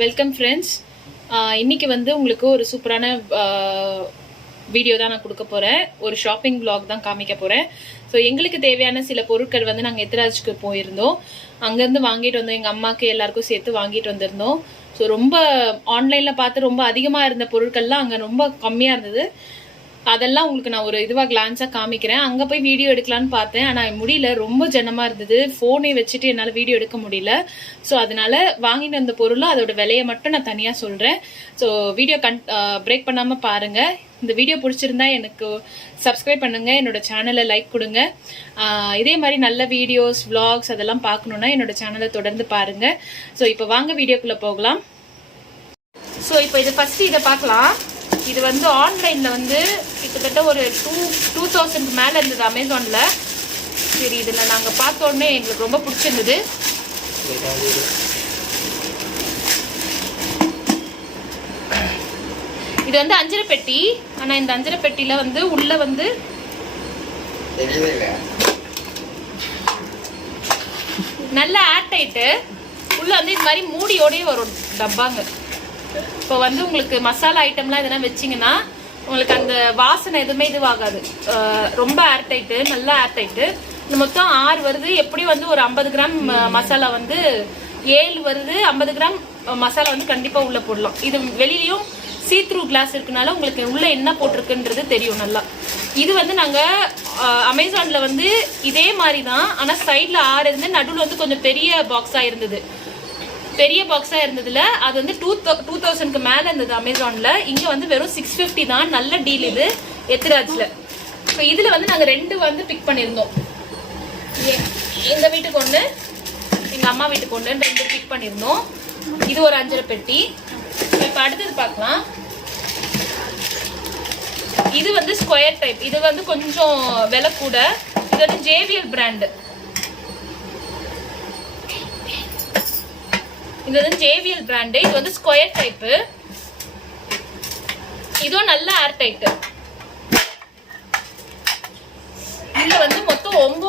Welcome friends. இன்னைக்கு வந்து உங்களுக்கு ஒரு சூப்பரான வீடியோ தான் நான் கொடுக்க போகிறேன். ஒரு ஷாப்பிங் விளாக் தான் காமிக்க போகிறேன். ஸோ எங்களுக்கு தேவையான சில பொருட்கள் வந்து நாங்கள் எத்திராஜுக்கு போயிருந்தோம். அங்கேருந்து வாங்கிட்டு வந்தோம். எங்கள் அம்மாவுக்கு எல்லாருக்கும் சேர்த்து வாங்கிட்டு வந்திருந்தோம். ஸோ ரொம்ப ஆன்லைனில் பார்த்து ரொம்ப அதிகமாக இருந்த பொருட்கள்லாம் அங்கே ரொம்ப கம்மியாக இருந்தது. அதெல்லாம் உங்களுக்கு நான் ஒரு இதுவாக கிளான்ஸாக காமிக்கிறேன். அங்கே போய் வீடியோ எடுக்கலான்னு பார்த்தேன், ஆனால் முடியல, ரொம்ப ஜனமாக இருந்தது. ஃபோனை வச்சுட்டு என்னால் வீடியோ எடுக்க முடியல. ஸோ அதனால வாங்கிட்டு வந்த பொருளும் அதோட விலையை மட்டும் நான் தனியாக சொல்கிறேன். ஸோ வீடியோ பிரேக் பண்ணாமல் பாருங்கள். இந்த வீடியோ பிடிச்சிருந்தா எனக்கு சப்ஸ்கிரைப் பண்ணுங்கள், என்னோட சேனலை லைக் கொடுங்க. இதே மாதிரி நல்ல வீடியோஸ் விளாக்ஸ் அதெல்லாம் பார்க்கணுன்னா என்னோட சேனலை தொடர்ந்து பாருங்கள். ஸோ இப்போ வாங்க வீடியோக்குள்ளே போகலாம். ஸோ இப்போ இது ஃபஸ்ட்டு இதை பார்க்கலாம். இது வந்து ஆன்லைனில் வந்து கிட்டத்தட்ட ஒரு 2000 மேலே இருந்தது அமேசானில். சரி, இதில் நாங்கள் பார்த்த உடனே எங்களுக்கு ரொம்ப பிடிச்சிருந்தது. இது வந்து அஞ்சரை பெட்டி. ஆனால் இந்த அஞ்சரை பெட்டியில் வந்து உள்ள வந்து நல்ல ஏர் டைட்டு. உள்ள வந்து இது மாதிரி மூடியோடய வரும் டப்பாங்க. இப்போ வந்து உங்களுக்கு மசாலா ஐட்டம்லாம் எதுனா வச்சிங்கன்னா உங்களுக்கு அந்த வாசனை எதுவுமே இதுவாகாது. ரொம்ப ஏர் டைட்டு, நல்லா ஏர் டைட்டு. இந்த மொத்தம் 6 வருது. எப்படி வந்து ஒரு 50 கிராம் மசாலா வந்து 7 வருது. 50 கிராம் மசாலா வந்து கண்டிப்பாக உள்ளே போடலாம். இது வெளியிலையும் சீத்ரூ கிளாஸ் இருக்குனால உங்களுக்கு உள்ளே என்ன போட்டிருக்குன்றது தெரியும் நல்லா. இது வந்து நாங்கள் அமேசானில் வந்து இதே மாதிரி தான், ஆனால் சைடில் 6 இருந்து நடுவில் வந்து கொஞ்சம் பெரிய பாக்ஸாக இருந்தது. பெரிய பாக்ஸா இருந்ததுல அது வந்து 2000க்கு மேல இருந்தது அமேசான்ல. இங்க வந்து வெறும் 650 தான். நல்ல டீல் இது எத்திராஜ்ல. ஸோ இதுல வந்து நாங்க 2 வந்து பிக் பண்ணிருந்தோம். எங்க வீட்டுக்கு ஒண்ணு, எங்க அம்மா வீட்டுக்கு ஒண்ணு, 2 பிக் பண்ணிருந்தோம். இது ஒரு அஞ்சரை பெட்டி. இப்ப அடுத்தது பார்க்கலாம். இது வந்து ஸ்கொயர் டைப். இது வந்து கொஞ்சம் விலை கூட. இது வந்து JBL பிராண்ட். இது வந்து JBL பிராண்டு. இது வந்து ஸ்கொயர் டைப்பு. இதுவும் நல்ல ஏர் டைட்டு. இதுல வந்து மொத்தம் 9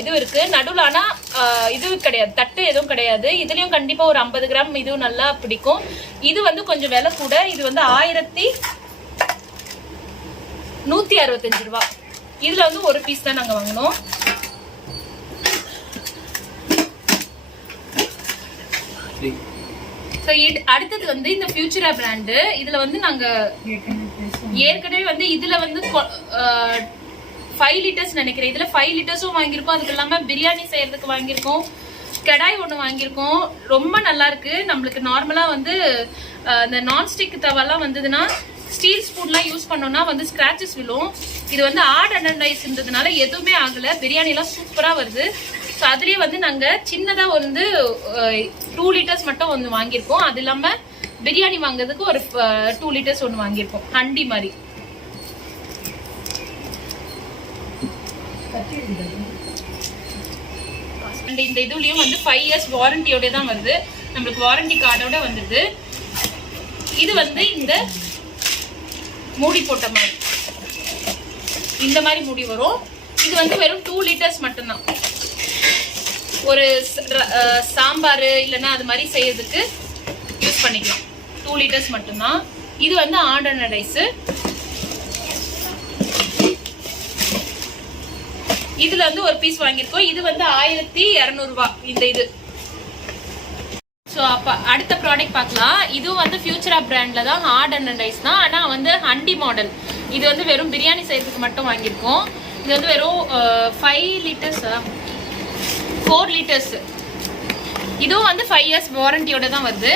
இது இருக்கு நடுவில். ஆனா இது கிடையாது, தட்டு எதுவும் கிடையாது. இதுலயும் கண்டிப்பா ஒரு 50 கிராம் இதுவும் நல்லா பிடிக்கும். இது வந்து கொஞ்சம் விலை கூட. இது வந்து 1165 ரூபா. இதுல வந்து ஒரு பீஸ் தான் நாங்க வாங்கினோம். அடுத்தது வந்து இந்த ஃபியூச்சரா பிராண்டு. இதுல வந்து நாங்க ஏற்கனவே வந்து இதுல வந்து 5 லிட்டர்ஸ் நினைக்கிறேன். இதுல 5 லிட்டர்ஸும் வாங்கியிருக்கோம். அதுக்கு இல்லாம பிரியாணி செய்யறதுக்கு வாங்கியிருக்கோம். கடாய் ஒன்று வாங்கியிருக்கோம். ரொம்ப நல்லா இருக்கு. நம்மளுக்கு நார்மலா வந்து இந்த நான்ஸ்டிக் தவாலாம் வந்ததுன்னா ஸ்டீல் ஸ்பூன்லாம் யூஸ் பண்ணோம்னா வந்து ஸ்கிராச்சஸ் விழும். இது வந்து ஆட் அண்ட் ரைஸ் இருந்ததுனால எதுவுமே ஆகல. பிரியாணி எல்லாம் சூப்பரா வருது. ஸோ அதுலேயே வந்து நாங்கள் சின்னதாக வந்து 2 லிட்டர்ஸ் மட்டும் ஒன்று வாங்கியிருக்கோம். அது இல்லாமல் பிரியாணி வாங்குறதுக்கு ஒரு 2 லிட்டர்ஸ் ஒன்று வாங்கியிருக்கோம், ஹண்டி மாதிரி. இந்த இதுலயும் வந்து 5 இயர்ஸ் வாரண்டியோட தான் வருது. நம்மளுக்கு வாரண்டி கார்டோட வந்துடுது. இது வந்து இந்த மூடி போட்ட மாதிரி, இந்த மாதிரி மூடி வரும். இது வந்து வெறும் 2 லிட்டர்ஸ் மட்டும்தான். ஒரு சாம்பார் இல்லைன்னா அது மாதிரி செய்யறதுக்கு யூஸ் பண்ணிக்கலாம். 2 லிட்டர்ஸ் மட்டும்தான். இது வந்து ஆட் அண்ட் ரைஸ். இதுல வந்து ஒரு பீஸ் வாங்கியிருக்கோம். இது வந்து 1200 ரூபாய் இந்த இது. ஸோ அப்போ அடுத்த ப்ராடக்ட் பார்க்கலாம். இதுவும் வந்து ஃபியூச்சரா பிராண்ட்ல தான், ஆட் அண்ட் ரைஸ் தான். ஆனால் வந்து ஹண்டி மாடல். இது வந்து வெறும் பிரியாணி செய்யறதுக்கு மட்டும் வாங்கியிருக்கோம். இது வந்து வெறும் 5 லிட்டர்ஸ் 4 லிட்டர்ஸ். இதுவும் வந்து 5 இயர்ஸ் வாரண்டியோட தான் வருது.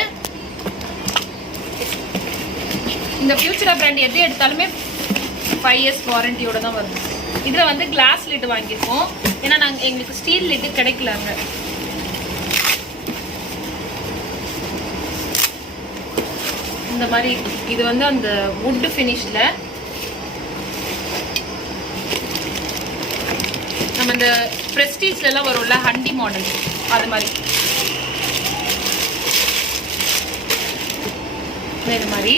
இந்த ஃபியூச்சரா பிராண்ட் எது எடுத்தாலுமே 5 இயர்ஸ் வாரண்டியோட தான் வருது. இதுல வந்து கிளாஸ் லிட் வாங்கியிருக்கோம். ஏன்னா நாங்கள் எங்களுக்கு ஸ்டீல் லிட் கிடைக்கலாங்க. இந்த மாதிரி இது வந்து அந்த வுட் ஃபினிஷ்ல நம்ம இந்த பிரஸ்டீஜ்ல எல்லாம் வரும்ல ஹண்டி மாடல், அது மாதிரி வேற மாதிரி.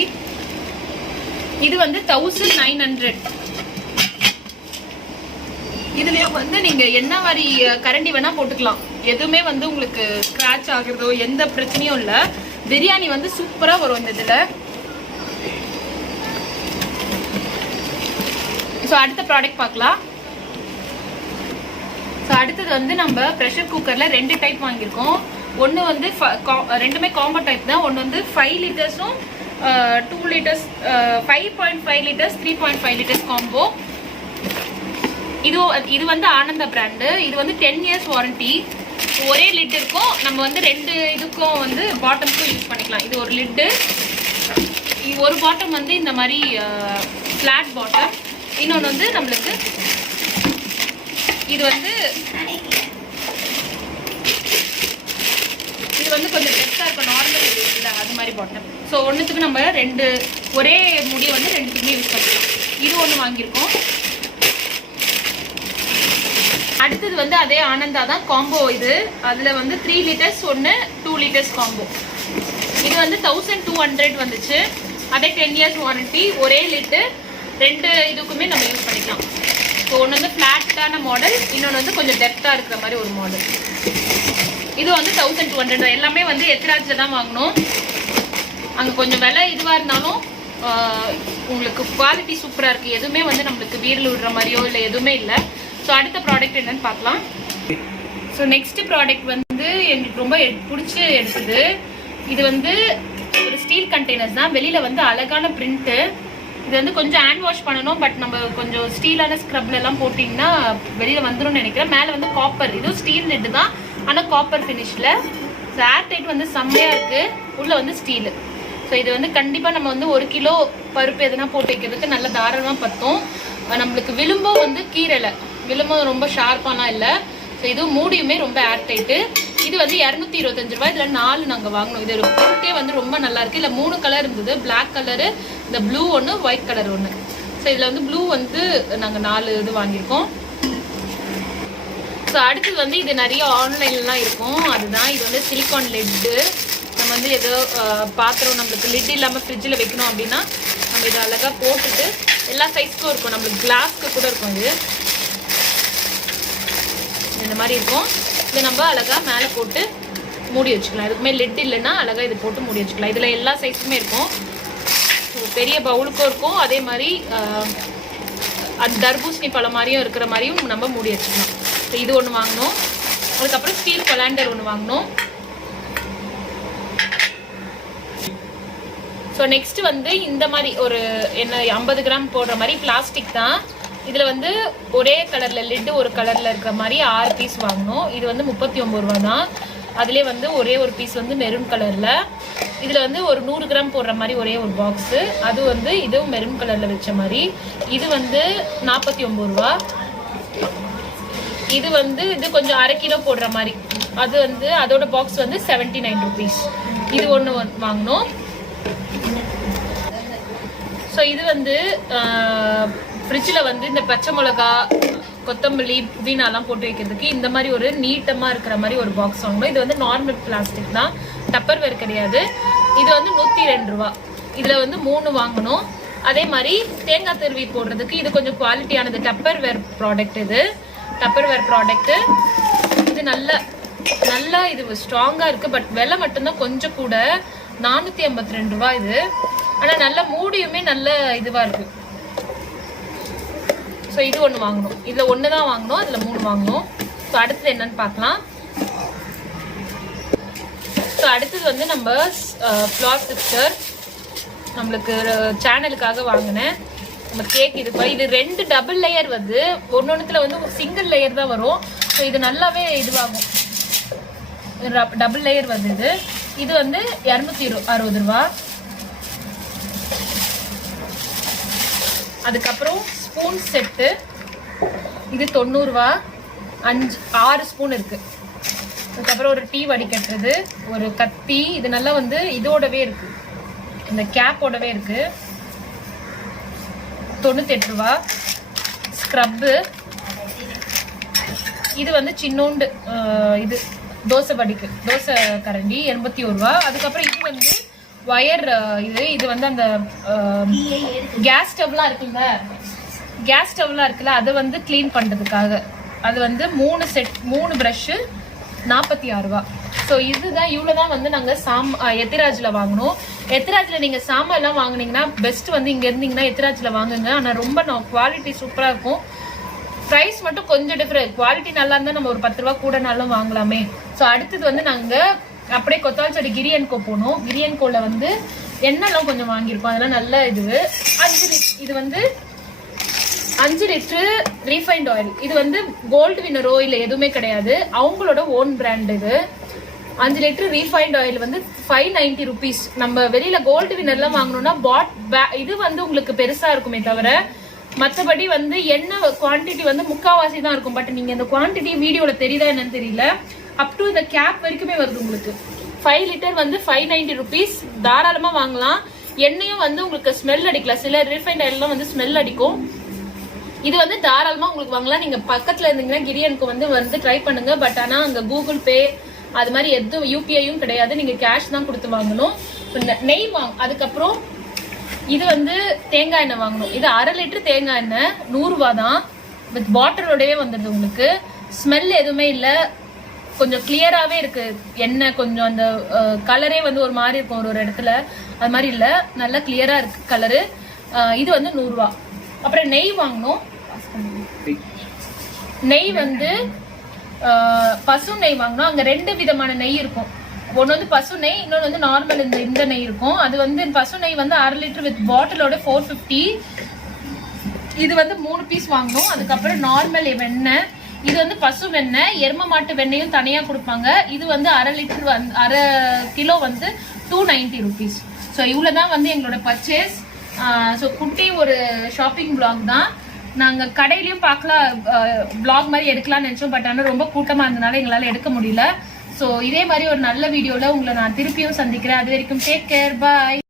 இது வந்து 1900. இதுலயும் வந்து நீங்க என்ன மாதிரி கரண்டி வேணா போட்டுக்கலாம். எதுவுமே வந்து உங்களுக்கு ஸ்கிராட்ச் ஆகுறதோ எந்த பிரச்சனையும் இல்லை. பிரியாணி வந்து சூப்பரா வரும் இந்த இதுல. ஸோ அடுத்த ப்ராடக்ட் பார்க்கலாம். ஸோ அடுத்தது வந்து நம்ம ப்ரெஷர் குக்கர்ல 2 டைப் வாங்கியிருக்கோம். ஒன்று வந்து ரெண்டுமே காம்போ டைப் தான். ஒன்று வந்து 5 லிட்டர்ஸும் 2 லிட்டர்ஸ், 5.5 லிட்டர்ஸ் 3.5 லிட்டர்ஸ் காம்போ. இது வந்து ஆனந்தா பிராண்டு. இது வந்து 10 இயர்ஸ் வாரண்டி. ஒரே லிட் இருக்கும். நம்ம வந்து 2 இதுக்கும் வந்து பாட்டம்க்கும் யூஸ் பண்ணிக்கலாம். இது ஒரு லிட்டு, ஒரு பாட்டம் வந்து இந்த மாதிரி ஃப்ளாட் பாட்டம், இன்னொன்று வந்து நம்மளுக்கு இது வந்து கொஞ்சம் பெருசாக இருக்கும். நார்மல் இது இல்லை அது மாதிரி பாட்டம். ஸோ ஒன்றுத்துக்கு நம்ம ஒரே முடி வந்து 2த்துக்குமே யூஸ் பண்ணிக்கலாம். இது ஒன்று வாங்கியிருக்கோம். அடுத்தது வந்து அதே ஆனந்தா தான் காம்போ. இது அதில் வந்து 3 லிட்டர்ஸ் 2 லிட்டர்ஸ் காம்போ. இது வந்து 1200 வந்துச்சு. அதே 10 இயர்ஸ் வாரண்டி. ஒரே லிட்டு 2 இதுக்குமே நம்ம யூஸ் பண்ணிக்கலாம். ஸோ ஒன்று வந்து ஃப்ளாட்டான மாடல், இன்னொன்று வந்து கொஞ்சம் டெப்த்தாக இருக்கிற மாதிரி ஒரு மாடல். இது வந்து 1200. எல்லாமே வந்து எத்ராஜில் தான் வாங்கணும். அங்கே கொஞ்சம் விலை இதுவாக இருந்தாலும் உங்களுக்கு குவாலிட்டி சூப்பராக இருக்குது. எதுவுமே வந்து நம்மளுக்கு வீரில் விடுற மாதிரியோ இல்லை எதுவுமே இல்லை. ஸோ அடுத்த ப்ராடக்ட் என்னன்னு பார்க்கலாம். ஸோ நெக்ஸ்ட் ப்ராடக்ட் வந்து எங்களுக்கு ரொம்ப பிடிச்சி எடுத்தது. இது வந்து ஒரு ஸ்டீல் கண்டெய்னர்ஸ் தான். வெளியில் வந்து அழகான பிரிண்ட்டு. இது வந்து கொஞ்சம் ஹேண்ட் வாஷ் பண்ணணும். பட் நம்ம கொஞ்சம் ஸ்டீலான ஸ்க்ரப்ல எல்லாம் போட்டிங்கன்னா வெளியில் வந்துடும் நினைக்கிறேன். மேலே வந்து காப்பர், இதுவும் ஸ்டீல் நெட்டு தான், ஆனால் காப்பர் ஃபினிஷில். ஸோ ஏர் டைட் வந்து செம்மையாக இருக்குது. உள்ளே வந்து ஸ்டீலு. ஸோ இது வந்து கண்டிப்பாக நம்ம வந்து 1 கிலோ பருப்பு எதுனா போட்டு வைக்கிறதுக்கு நல்ல தாராளமாக பற்றும். நம்மளுக்கு விளிம்பும் வந்து கீரலை, விளிம்பும் ரொம்ப ஷார்ப்பாலாம் இல்லை. ஸோ இதுவும் மூடியுமே ரொம்ப ஏர் டைட்டு. இது வந்து 225 ரூபாய். இதில் 4 நாங்கள் வாங்கினோம். இது ஒரு பிரிண்டே வந்து ரொம்ப நல்லா இருக்குது. இல்லை 3 கலர் இருந்தது. பிளாக் கலரு, இந்த ப்ளூ ஒன்று, ஒயிட் கலர் ஒன்று. ஸோ இதில் வந்து ப்ளூ வந்து நாங்கள் 4 இது வாங்கியிருக்கோம். ஸோ அடுத்தது வந்து இது நிறைய ஆன்லைன்லாம் இருக்கும். அதுதான் இது வந்து சிலிக்கான் லெட்டு. நம்ம வந்து ஏதோ பாத்திரம் நம்மளுக்கு லிட் இல்லாமல் ஃப்ரிட்ஜில் வைக்கணும் அப்படின்னா நம்ம இதை அழகாக போட்டுட்டு எல்லா சைஸ்க்கும் இருக்கும். நம்மளுக்கு கிளாஸ்க்கு கூட இருக்கும். இது இந்த மாதிரி இருக்கும். இதை நம்ம அழகாக மேலே போட்டு மூடி வச்சுக்கலாம். இதுக்குமே லிட் இல்லைன்னா அழகாக இது போட்டு மூடி வச்சுக்கலாம். இதில் எல்லா சைஸுமே இருக்கும். ஸோ பெரிய பவுலுக்கும் இருக்கும். அதே மாதிரி அது தர்பூசணி பழம் மாதிரியும் இருக்கிற மாதிரியும் நம்ம மூடி வச்சுக்கலாம். ஸோ இது ஒன்று வாங்கினோம். அதுக்கப்புறம் ஸ்டீல் கொலாண்டர் ஒன்று வாங்கினோம். ஸோ நெக்ஸ்ட் வந்து இந்த மாதிரி ஒரு 50 கிராம் போடுற மாதிரி பிளாஸ்டிக் தான். இதில் வந்து ஒரே கலரில் லிட்டு ஒரு கலரில் இருக்கிற மாதிரி 6 பீஸ் வாங்கினோம். இது வந்து 39 ரூபா தான். அதிலே வந்து ஒரே ஒரு பீஸ் வந்து மெரூன் கலரில். இதில் வந்து ஒரு 100 கிராம் போடுற மாதிரி ஒரே ஒரு பாக்ஸு. அது வந்து இதுவும் மெரூன் கலரில் வச்ச மாதிரி. இது வந்து 49 ரூபா. இது வந்து இது கொஞ்சம் 1/2 கிலோ போடுற மாதிரி. அது வந்து அதோட பாக்ஸ் வந்து 79 ருபீஸ். இது ஒன்று வாங்கினோம். ஸோ இது வந்து ஃப்ரிட்ஜில் வந்து இந்த பச்சை மிளகா, கொத்தமல்லி, புதினாலாம் போட்டு வைக்கிறதுக்கு இந்த மாதிரி ஒரு நீட்டமாக இருக்கிற மாதிரி ஒரு பாக்ஸ் வாங்கணும். இது வந்து நார்மல் பிளாஸ்டிக் தான், டப்பர் வேர் கிடையாது. இது வந்து 102 ரூபா. இதில் வந்து 3 வாங்கணும். அதே மாதிரி தேங்காய் துருவி போடுறதுக்கு இது கொஞ்சம் குவாலிட்டியானது. டப்பர் வேர் ப்ராடக்ட். இது டப்பர் வேர் ப்ராடக்ட்டு. இது நல்லா இது ஸ்ட்ராங்காக இருக்குது. பட் விலை மட்டும்தான் கொஞ்சம் கூட, 452 ரூபா இது. ஆனால் நல்ல மூடியுமே நல்ல இதுவாக இருக்குது. ஸோ இது ஒன்று வாங்கணும். இதில் 1 தான் வாங்கணும், அதில் 3 வாங்கணும். ஸோ அடுத்தது என்னன்னு பார்க்கலாம். ஸோ அடுத்தது வந்து நம்ம ஃப்ளார் சிஸ்டர் நம்மளுக்கு சேனலுக்காக வாங்கினேன். நம்ம கேக் இது 2 டபுள் லேயர் வந்து ஒன்னொன்னுத்துல வந்து ஒரு சிங்கிள் லேயர் தான் வரும். ஸோ இது நல்லாவே இதுவாகும். டபுள் லேயர் வந்து இது வந்து 260 ரூபா. அதுக்கப்புறம் ஸ்பூன் செட்டு இது 90 ரூபா. 6 ஸ்பூன் இருக்கு. அதுக்கப்புறம் ஒரு டீ வடிகட்டுறது, ஒரு கத்தி. இது நல்லா வந்து இதோடவே இருக்கு, இந்த கேப்போடவே இருக்கு. 98 ரூபா. ஸ்க்ரப்பு இது வந்து சின்னோண்டு இது தோசை வடிக்கு தோசை கரண்டி 81 ரூபா. அதுக்கப்புறம் இது வந்து வயர் இது வந்து அந்த கேஸ் ஸ்டவ்லாம் இருக்குல்ல, அதை வந்து க்ளீன் பண்ணுறதுக்காக. அது வந்து 3 ப்ரஷ்ஷு 46 ரூபா. ஸோ இதுதான் இவ்வளவுதான் வந்து நாங்க எத்திராஜ்ல வாங்கணும். எத்திராஜ்ல நீங்க சாமான் எல்லாம் வாங்குனீங்கன்னா பெஸ்ட் வந்து இங்க இருந்தீங்கன்னா எத்திராஜ்ல வாங்குங்க. ஆனா ரொம்ப குவாலிட்டி சூப்பரா இருக்கும். பிரைஸ் மட்டும் கொஞ்சம் டிஃபரெண்ட். குவாலிட்டி நல்லா இருந்தா நம்ம ஒரு 10 ரூபா கூட நாளும் வாங்கலாமே. ஸோ அடுத்தது வந்து நாங்க அப்படியே கொத்தால்சடி கிரியன்கோ போனோம். கிரியன்கோல வந்து எண்ணெய்லாம் கொஞ்சம் வாங்கியிருக்கோம். அதெல்லாம் நல்ல இது வந்து 5 லிட்டர் ரீஃபைண்ட் ஆயில். இது வந்து கோல்டு வின்னரோ இல்ல எதுவுமே கிடையாது, அவங்களோட ஓன் பிராண்ட். இது 5 லிட்டர் ரீஃபைண்ட் ஆயில் வந்து 590 rupees. நம்ம வெளியில கோல்டு வின்னர்லாம் வாங்கணும்னா இது வந்து உங்களுக்கு பெருசா இருக்குமே தவிர மற்றபடி வந்து எண்ணெய் குவான்டிட்டி வந்து முக்காவாசி தான் இருக்கும். பட் நீங்க இந்த குவான்டிட்டி வீடியோல தெரியுதா என்னன்னு தெரியல, அப் டு இந்த கேப் வரைக்குமே வருது உங்களுக்கு. 5 லிட்டர் வந்து 590 rupees. தாராளமா வாங்கலாம். எண்ணெயும் வந்து உங்களுக்கு ஸ்மெல் அடிக்கல. சில ரீஃபைண்ட் ஆயில்லாம் வந்து ஸ்மெல் அடிக்கும். இது வந்து தாராளமா உங்களுக்கு வாங்கலாம். நீங்க பக்கத்துல இருந்தீங்கன்னா கிரியனுக்கு வந்து ட்ரை பண்ணுங்க. பட் ஆனா அங்க கூகுள் பே அது மாதிரி எதுவும் யூபிஐயும் கிடையாது. நீங்க கேஷ் தான் கொடுத்து வாங்கணும். நெய் அதுக்கப்புறம் இது வந்து தேங்காய் எண்ணெய் வாங்கணும். இது 1/2 லிட்டர் தேங்காய் எண்ணெய் 100 ரூபா தான். வித் வாட்டரோடவே வந்துடுது உங்களுக்கு. ஸ்மெல் எதுவுமே இல்லை, கொஞ்சம் கிளியராகவே இருக்கு எண்ணெய். கொஞ்சம் அந்த கலரே வந்து ஒரு மாதிரி இருக்கும் ஒரு இடத்துல, அது மாதிரி இல்லை, நல்லா கிளியரா இருக்கு கலரு. இது வந்து 100 ரூபா. அப்புறம் நெய் வாங்கணும். நெய் வந்து பசு நெய் வாங்கணும். அங்க 2 விதமான நெய் இருக்கும். ஒன்று வந்து பசு நெய், இன்னொன்று வந்து நார்மல் இந்த நெய் இருக்கும். அது வந்து பசு நெய் வந்து 1/2 லிட்டர் வித் பாட்டிலோட 450. இது வந்து 3 பீஸ் வாங்கணும். அதுக்கப்புறம் நார்மல் வெண்ணெய். இது வந்து பசு வெண்ணெய், எரும மாட்டு வெண்ணெயும் தனியா கொடுப்பாங்க. இது வந்து 1/2 லிட்டர் 1/2 கிலோ வந்து 290 rupees. ஸோ இவ்வளவுதான் வந்து எங்களோட பர்ச்சேஸ். ஸோ குட்டி ஒரு ஷாப்பிங் பிளாக் தான். நாங்கள் கடையிலையும் பார்க்கலாம் பிளாக் மாதிரி எடுக்கலாம்னு நினைச்சோம். பட் ஆனால் ரொம்ப கூட்டமாக இருந்தனால எங்களால் எடுக்க முடியல. ஸோ இதே மாதிரி ஒரு நல்ல வீடியோவில் உங்களை நான் திருப்பியும் சந்திக்கிறேன். அது வரைக்கும் டேக் கேர், பாய்.